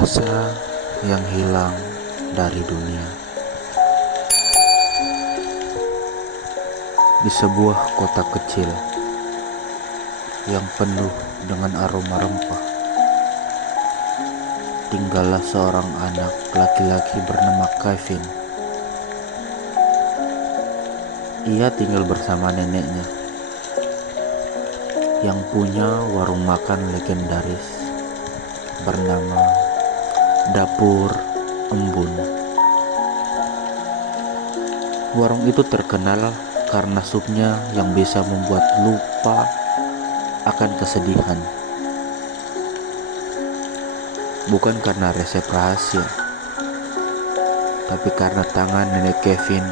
Rasa yang hilang dari dunia. Di sebuah kota kecil yang penuh dengan aroma rempah, tinggallah seorang anak laki-laki bernama Kevin. Ia tinggal bersama neneknya yang punya warung makan legendaris bernama Dapur Embun. Warung itu terkenal karena supnya yang bisa membuat lupa akan kesedihan. Bukan karena resep rahasia, tapi karena tangan nenek Kevin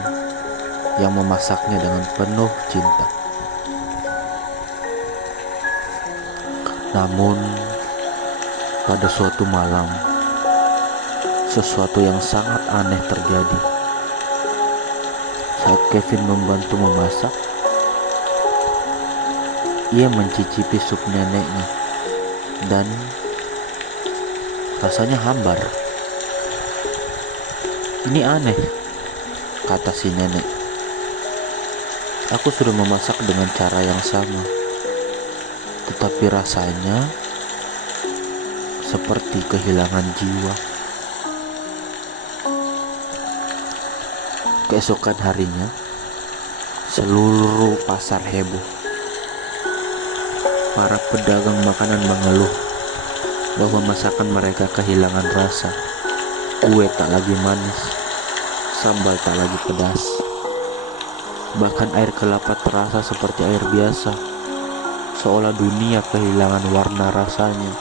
yang memasaknya dengan penuh cinta. Namun, pada suatu malam, sesuatu yang sangat aneh terjadi. Saat Kevin membantu memasak, ia mencicipi sup neneknya dan rasanya hambar. "Ini aneh," kata si nenek. "Aku sudah memasak dengan cara yang sama, tetapi rasanya seperti kehilangan jiwa." Keesokan harinya, seluruh pasar heboh. Para pedagang makanan mengeluh bahwa masakan mereka kehilangan rasa. Kue tak lagi manis, sambal tak lagi pedas. Bahkan air kelapa terasa seperti air biasa, seolah dunia kehilangan warna rasanya.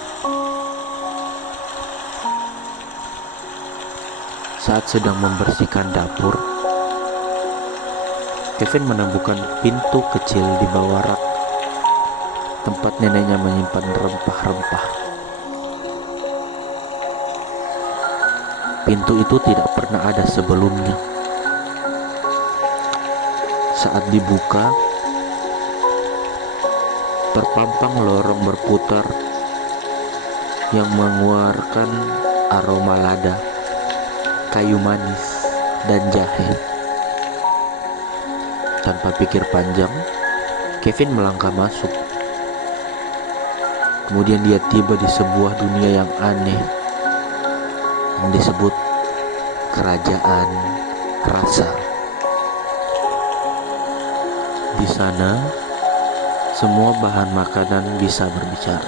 Saat sedang membersihkan dapur, Kevin menemukan pintu kecil di bawah rak tempat neneknya menyimpan rempah-rempah. Pintu itu tidak pernah ada sebelumnya. Saat dibuka, terpampang lorong berputar yang mengeluarkan aroma lada, kayu manis, dan jahe. Tanpa pikir panjang, Kevin melangkah masuk. Kemudian dia tiba di sebuah dunia yang aneh yang disebut kerajaan rasa. Di sana, semua bahan makanan bisa berbicara.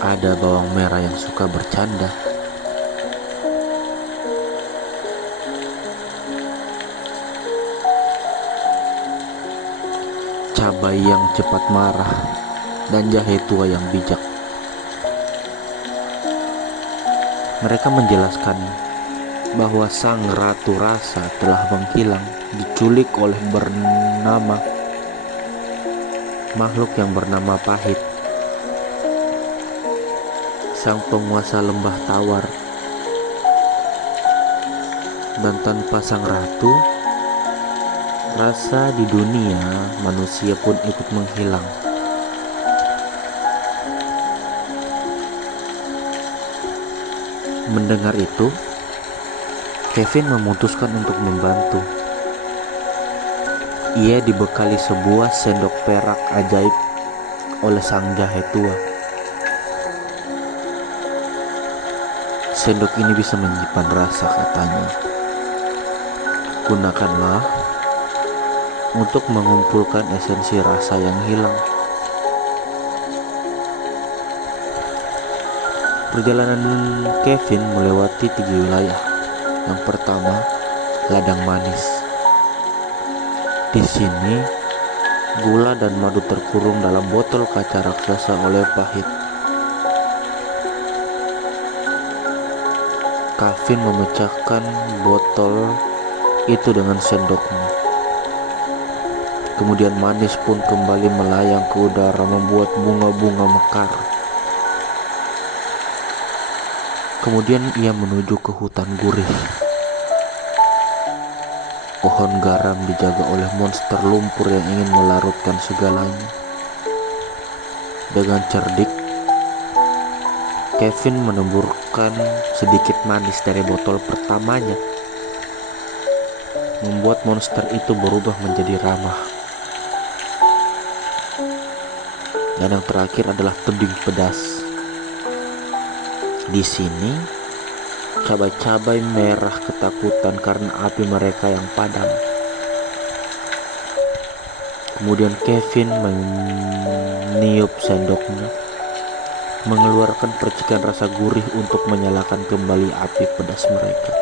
Ada bawang merah yang suka bercanda, cabai yang cepat marah, dan jahe tua yang bijak. Mereka menjelaskan bahwa sang ratu rasa telah menghilang, diculik oleh makhluk yang bernama Pahit, sang penguasa lembah tawar. Dan tanpa sang ratu, rasa di dunia manusia pun ikut menghilang. Mendengar itu, Kevin memutuskan untuk membantu. Ia dibekali sebuah sendok perak ajaib oleh sang jahe tua. Sendok ini bisa menyimpan rasa, katanya. Gunakanlah untuk mengumpulkan esensi rasa yang hilang. Perjalanan Kevin melewati 3 wilayah. Yang pertama, ladang manis. Di sini, gula dan madu terkurung dalam botol kaca raksasa oleh Pahit. Kevin memecahkan botol itu dengan sendoknya. Kemudian manis pun kembali melayang ke udara, membuat bunga-bunga mekar. Kemudian ia menuju ke hutan gurih. Pohon garam dijaga oleh monster lumpur yang ingin melarutkan segalanya. Dengan cerdik, Kevin menemburkan sedikit manis dari botol pertamanya, membuat monster itu berubah menjadi ramah. Dan yang terakhir adalah tebing pedas. Di sini, cabai-cabai merah ketakutan karena api mereka yang padam. Kemudian Kevin meniup sendoknya, mengeluarkan percikan rasa gurih untuk menyalakan kembali api pedas mereka.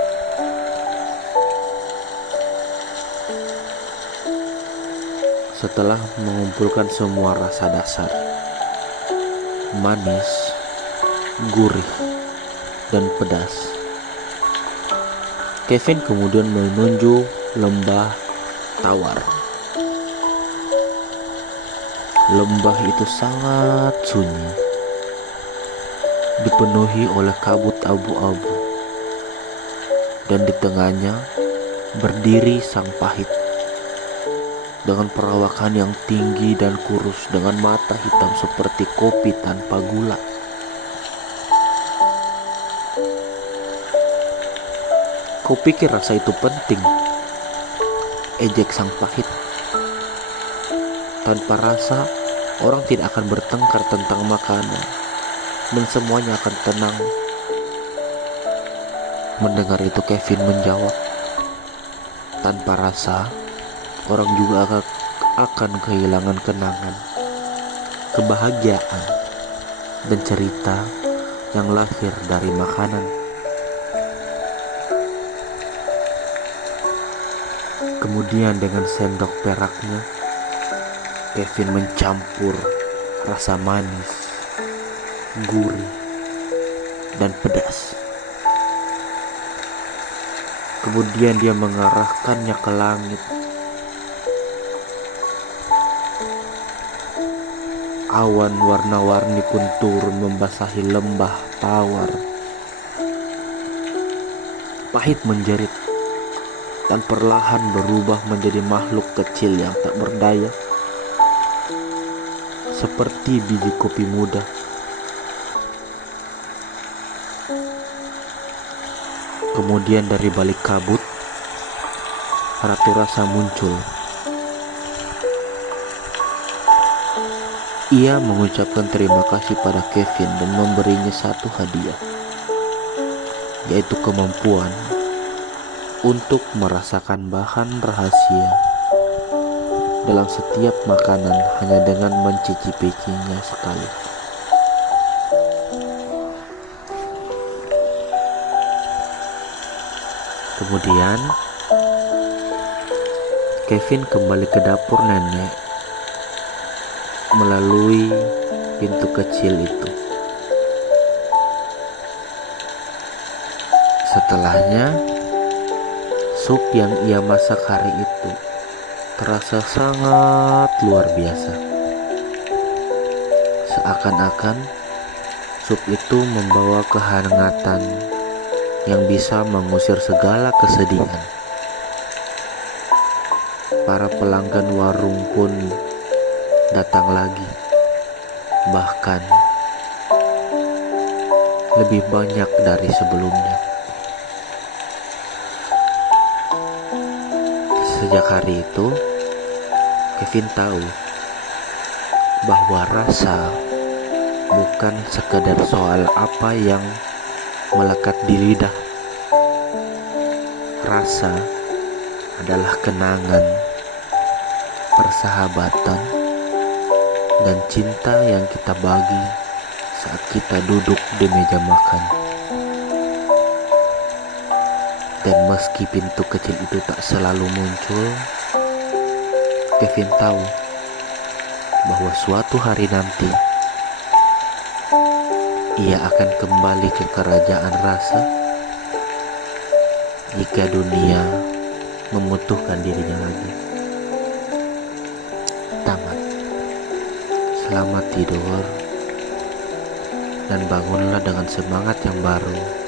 Setelah mengumpulkan semua rasa dasar, manis, gurih, dan pedas, Kevin kemudian menuju lembah tawar. Lembah itu sangat sunyi, dipenuhi oleh kabut abu-abu, dan di tengahnya berdiri sang pahit dengan perawakan yang tinggi dan kurus, dengan mata hitam seperti kopi tanpa gula. Kau pikir rasa itu penting? Ejek sang pahit. Tanpa rasa, orang tidak akan bertengkar tentang makanan, dan semuanya akan tenang. Mendengar itu, Kevin menjawab, tanpa rasa, orang juga akan kehilangan kenangan, kebahagiaan, dan cerita yang lahir dari makanan. Kemudian dengan sendok peraknya, Kevin mencampur rasa manis, gurih, dan pedas. Kemudian dia mengarahkannya ke langit. Awan warna-warni pun turun membasahi lembah tawar. Pahit menjerit dan perlahan berubah menjadi makhluk kecil yang tak berdaya, seperti biji kopi muda. Kemudian dari balik kabut, Ratu Rasa muncul. Ia mengucapkan terima kasih pada Kevin dan memberinya satu hadiah, yaitu kemampuan untuk merasakan bahan rahasia dalam setiap makanan hanya dengan mencicipinya sekali. Kemudian Kevin kembali ke dapur nenek melalui pintu kecil itu. Setelahnya, sup yang ia masak hari itu terasa sangat luar biasa. Seakan-akan sup itu membawa kehangatan yang bisa mengusir segala kesedihan. Para pelanggan warung pun datang lagi, bahkan lebih banyak dari sebelumnya. Sejak hari itu, Kevin tahu bahwa rasa bukan sekadar soal apa yang melekat di lidah. Rasa adalah kenangan, persahabatan, dan cinta yang kita bagi saat kita duduk di meja makan. Dan meski pintu kecil itu tak selalu muncul, Kevin tahu bahwa suatu hari nanti ia akan kembali ke kerajaan rasa jika dunia membutuhkan dirinya lagi. Tamat. Selamat tidur dan bangunlah dengan semangat yang baru.